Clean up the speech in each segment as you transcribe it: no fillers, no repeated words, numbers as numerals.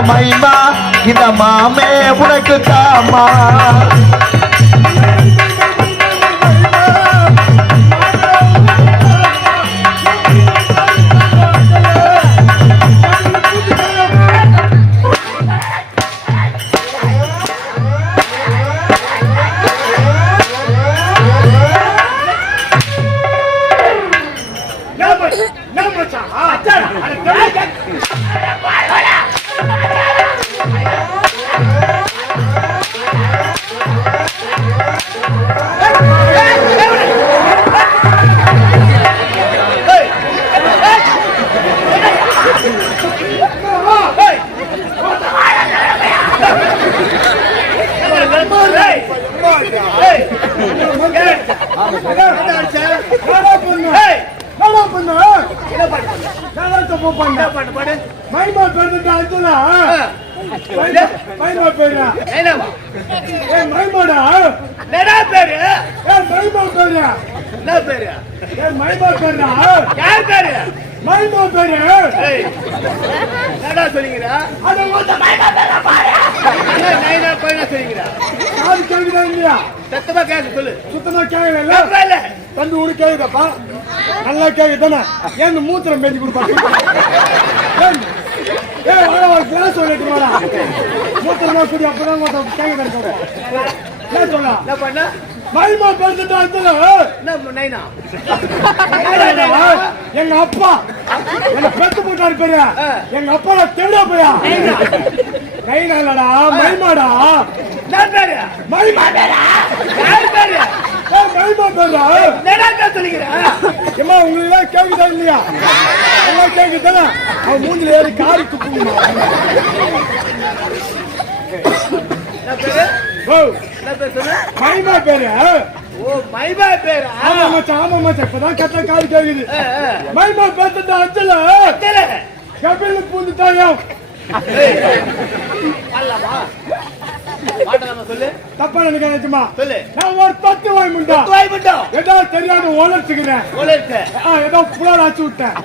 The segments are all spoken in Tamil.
மைமா இந்த மாமே உனக்கு தாமா நல்லா கேக்குதானே ஏன் மூத்திரம் பேசி கொடுப்பாங்க கிளாஸ் மூத்திரமா கூடி அப்பதான் கேட்க சொல்ல மைமா பேசுறா எங்க அப்பா என்ன பெத்து போட்டாரு பேரு எங்க அப்பா தெவிடா போயா நைனாலடா மைமாடா மைமா பேரா உங்களுக்கு கேக்குதா இல்லையா எல்லாம் கேக்குதானே அவன் மூஞ்சில ஏறி காரி துப்புங்க மைமா பேரு மைமா பேரு ஆமா மச்சான் இப்பதான் கட்ட காரி கேக்குது மைமா பேசுறது அஞ்சல கபில் பூந்துட்டாயோ தப்பா நினைக்காதமா நான் ஒரு தத்து வாய் முண்டா ஏதோ தெரியாத ஓலர்ச்சுக்கிறேன் ஏதோ புலால் ஆச்சு விட்டேன்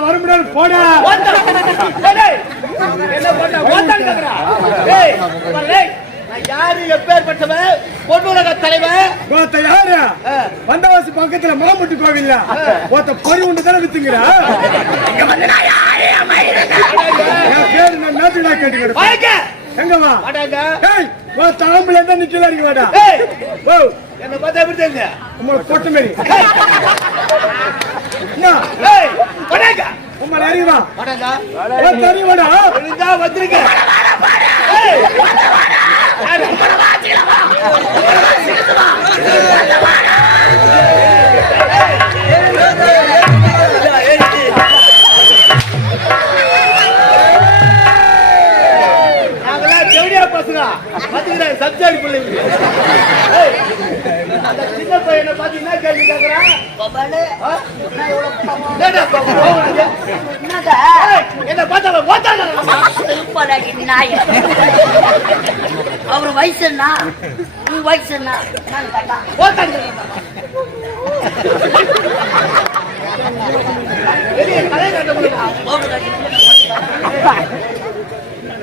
வர முடியாது போட யாரு எப்பேற்பட்டவன் பொன்னுலக தலைவன் யாரு வந்தவாசி பக்கத்துல மாமட்டு கோவில்ல ஒருத்த பொறி உண்டு தானே வித்துங்கிற பேரு நான் நாட்டுடா கேட்டுக்கிறேன் எங்கம்மா தாம்புல இருந்தா நிக்கல இருக்க வேடா என்ன பார்த்தா எப்படி தெரியுங்க உங்களை பொட்டு மாரி உங்களை அறிவா அறிவாடா வந்திருக்கேன் சப்ஜெக்ட் பிள்ளைங்க சின்ன பையனை பார்த்து என்ன கேள்வி கேட்கறான் என்ன பார்த்தா அவர் வயசு என்ன நீ வயசு என்ன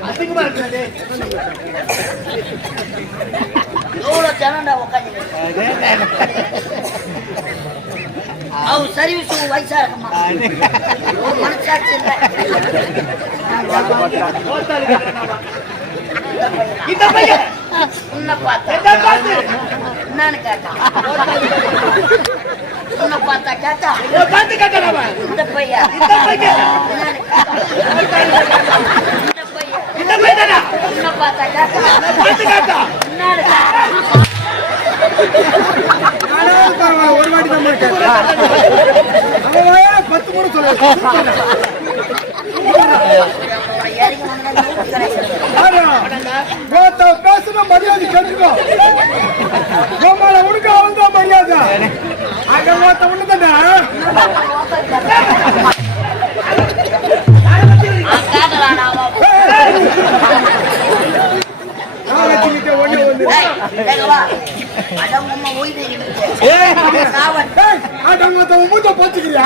அதிகமா இருக்கிறது எவ்வளவு ஜனண்டா உட்காந்து அவ சர்வீஸ் வயசா இருக்குமா ஒரு மனசாட்சி இல்லை இந்த பையன் உன்னை பார்த்தா என்னன்னு கேட்டான் உன்னை பார்த்தா கேட்டா பார்த்து கேட்டான் இந்த பையன் இந்த பையன் உன்னை பார்த்தா கேட்டா பார்த்து கேட்டா என்னன்னு அவன் வாயால 10 முறை சொல்ல பேசுன மரியாதை கேட்டுக்கோ. உனக்கு அவன் தான் மரியாதை. அங்க மொத்த ஒண்ணுதானே மூஞ்ச போச்சுக்கிறியா?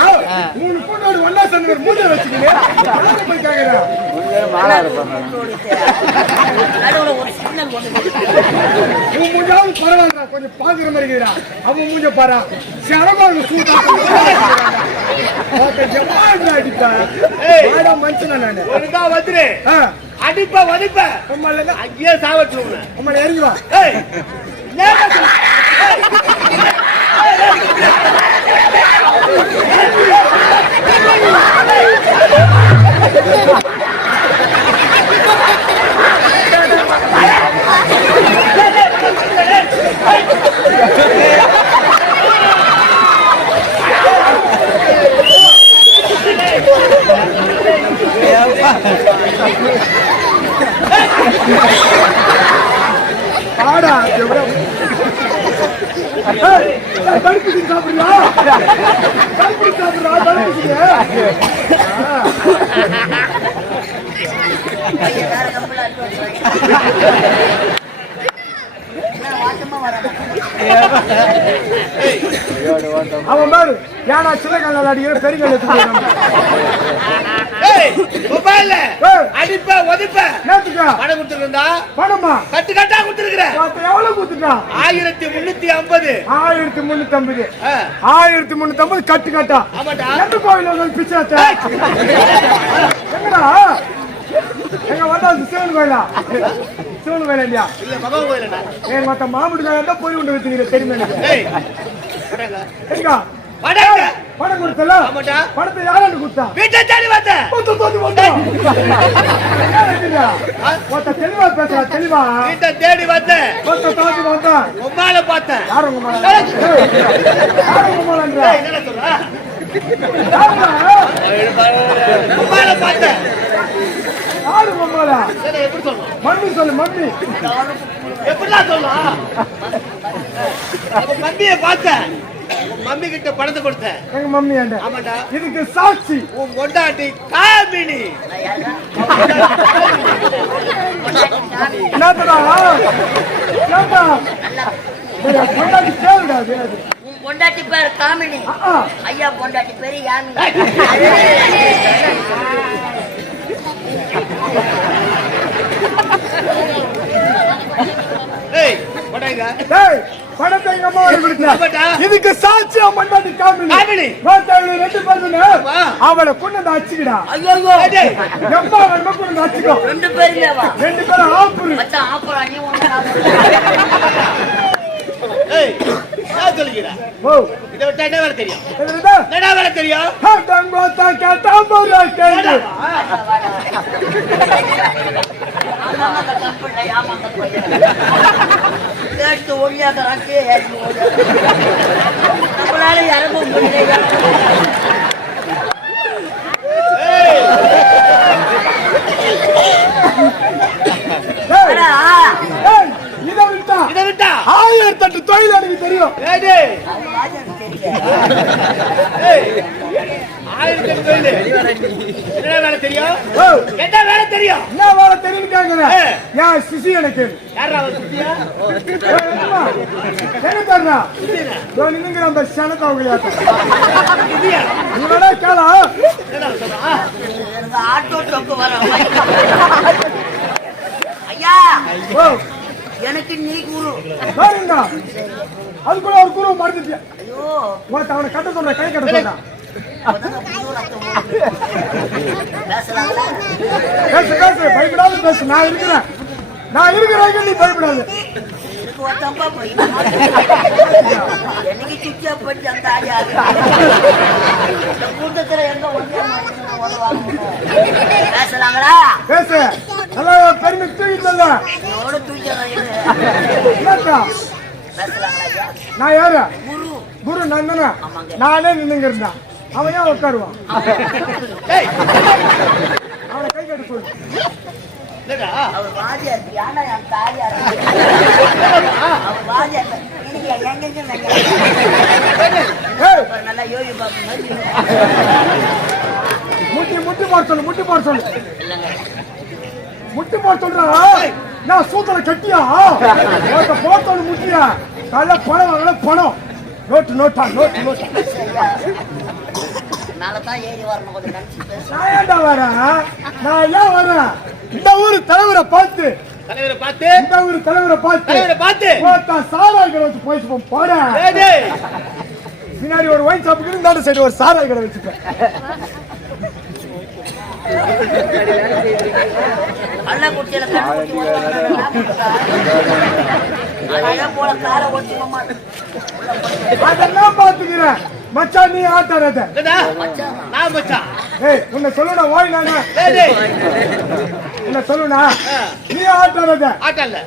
3 பொண்ணோடு ஒன்னா சேர்ந்து மூஞ்ச வச்சுக்கிறியா? பரவாயில்ல, கொஞ்சம் பாக்குற மாதிரி இருக்கிறா. அவன் மூஞ்ச பாரா சரமாக மனுஷன் நானு வந்துரு அடிப்ப வதிப்ப அங்கேயே சாவச்சு உங்களை இறங்கிவா. ஆடா தடுப்பு சாப்பிடுறா அவன் பாரு ஏன்னா சின்ன கல்ல அடிக்கிற பெரிய கல் அடிப்ப ஒதிப்ப பணம் கொடுத்துருந்தா பணமா கட்டு கட்டா கொடுத்துருக்கிறேன். எவ்வளவு கொடுத்துட்டான்? 1350. 1350 1350 கட்டு கட்டா. எந்த கோயில் பிச்சாச்சா எங்கடா? எங்க வந்தா சிவன் கோயிலா? சிவன் கோயில் இல்லையா? இல்ல பகவான் கோயிலா? ஏன் மத்த மாமுடி கோயில தான் போய் உண்டு வச்சுக்கிறேன் தெரியுமா? எங்க பணம் கொடுத்தல பணத்தை யாரு கொடுத்தா? வீட்டை தேடி வந்தேன். தெளிவா பேசுறா தெளிவா. வீட்டை தேடி வந்தேன். உமால பார்த்தேன். யாரு உமால? என்ன சொல்ற? உமால பார்த்தேன். யாரு உமால? எப்படி சொல்லணும்? மம்மி சொல்லு மம்மி. எப்படிலாம் சொல்லலாம்? மம்மியை பார்த்தேன். மம்மி கிட்ட பணத்தை கொடுத்த எங்க மம்மி ஆமாடா. இதுக்கு சாட்சி உன் பொண்டாட்டி காமினி. பொண்டாட்டி கேளுடாது. உன் பொண்டாட்டி பேர் காமினி. ஐயா பொண்டாட்டி பேரு யாமினி. பணத்தை எங்க அம்மா இதுக்கு சாட்சி பொண்டாட்டி காமினி. அவளை கொண்டு வந்து அச்சுக்கிடா. எம்மா வேணுமா கொண்டு அச்சுக்கோ. 2 பேரும் 2 பேரும் ஆப்புரு. இதை விட்டா என்ன வேலை தெரியும்? என்ன வேலை தெரியும்? நம்மளால இறங்க முடியல. இதை விட்டா 1008 தொழில் எனக்கு தெரியும். 1008 தொழில் என்ன வேலை தெரியும்? என்ன வேலை தெரியும்? என்ன வேலை தெரியும் கேக்குறேன். ஏன் சிசி எனக்கு யாரா சிசியா? என்ன தர்றா? நீங்க நம்ம சனதா உங்களையாட்ட இவனே கேளா. ஆட்டோ டோக்கு வர ஐயா எனக்கு நீ குரு அதுக்குள்ள ஒரு குரு மறந்துட்டியா? ஐயோ அவனை கட்ட சொல்ற கை கட்ட சொல்றா. பேசு பேசு பயப்படாது பேசு. நான் இருக்கிறேன் நீ பயப்படாது. எனக்கு சுத்தியா போட்டு அந்த கூட்டத்துல எங்க பேசுறாங்களா? பேசு நல்லா பெருமை தூக்கிட்டு தூக்கி பேசலாங்களா ஐயா? நான் யாரு? குரு. குரு நான் தானே. ஆமாங்க. நானே நின்னுங்க இருந்தான். அவன் ஏன் உட்காருவான்? அவனை கை கட்டு சொல்லு. அவர் வாதியார் யானா என் தாயார். அவர் வாதியார் நீங்க எங்கெங்க நல்லா யோகி பாபு மாதிரி முட்டி போட சொல்லு. முட்டி போட சொல்லு. இல்லைங்க. முட்டி போட சொல்றா. நான் சூத்திர கட்டியா போட்டோன்னு முட்டியா கால பணம் வாங்கல பணம் நோட்டு நாளைதான் ஏறி வரணும் கொஞ்சம் நினைச்சு பேச. நான் ஏன்டா வரேன்? நான் ஏன் வரேன்? இந்த ஊரு தலைவரை பார்த்து இந்த ஊரு தலைவரை பார்த்து சாராய் கடை வச்சு போயிட்டு போட பின்னாடி ஒரு ஒயின் ஷாப்புக்கு இந்த சைடு ஒரு சாராய் கடை வச்சுப்பேன். அல்ல குட்டியில போல காரை ஓட்டுமா அதெல்லாம் பாத்துக்கிறேன். மச்சான் நீ ஆட்டாரத உன்னை சொல்லுடா ஓய் நானே உன்னை சொல்லுடா நீ ஆட்டாரத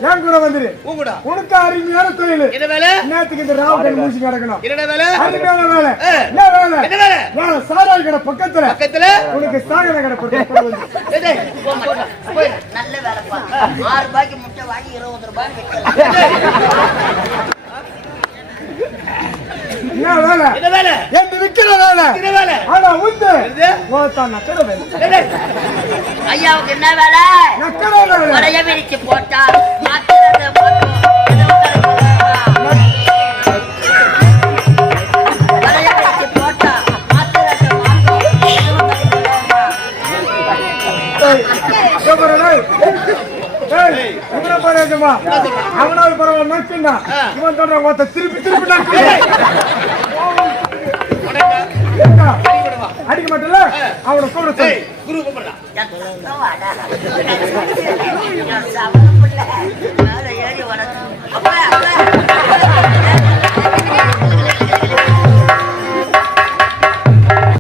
என் கூட வந்துரு. உனக்கு அருமையான தொழில். நேற்றுக்கு இந்த ராவகன் மூசி கிடக்கணும். அருமையான வேலை. என்ன வேலை? சாராய் கடை பக்கத்துல உனக்கு சாகர கடை நல்ல வேலைப்பா. 6 ரூபாய்க்கு முட்டை வாங்கி 20 ரூபாய் விற்கலாம். ஐயாவுக்கு என்ன வேலை? வரைய விரிச்சு போட்டா அவனாவது பரவாயில்ல நச்சுன்னா இவன் சொல்றான் ஒருத்த திருப்பி அடிக்க மாட்டல அவனை கூப்பிட சொல்லு. ஏறி வர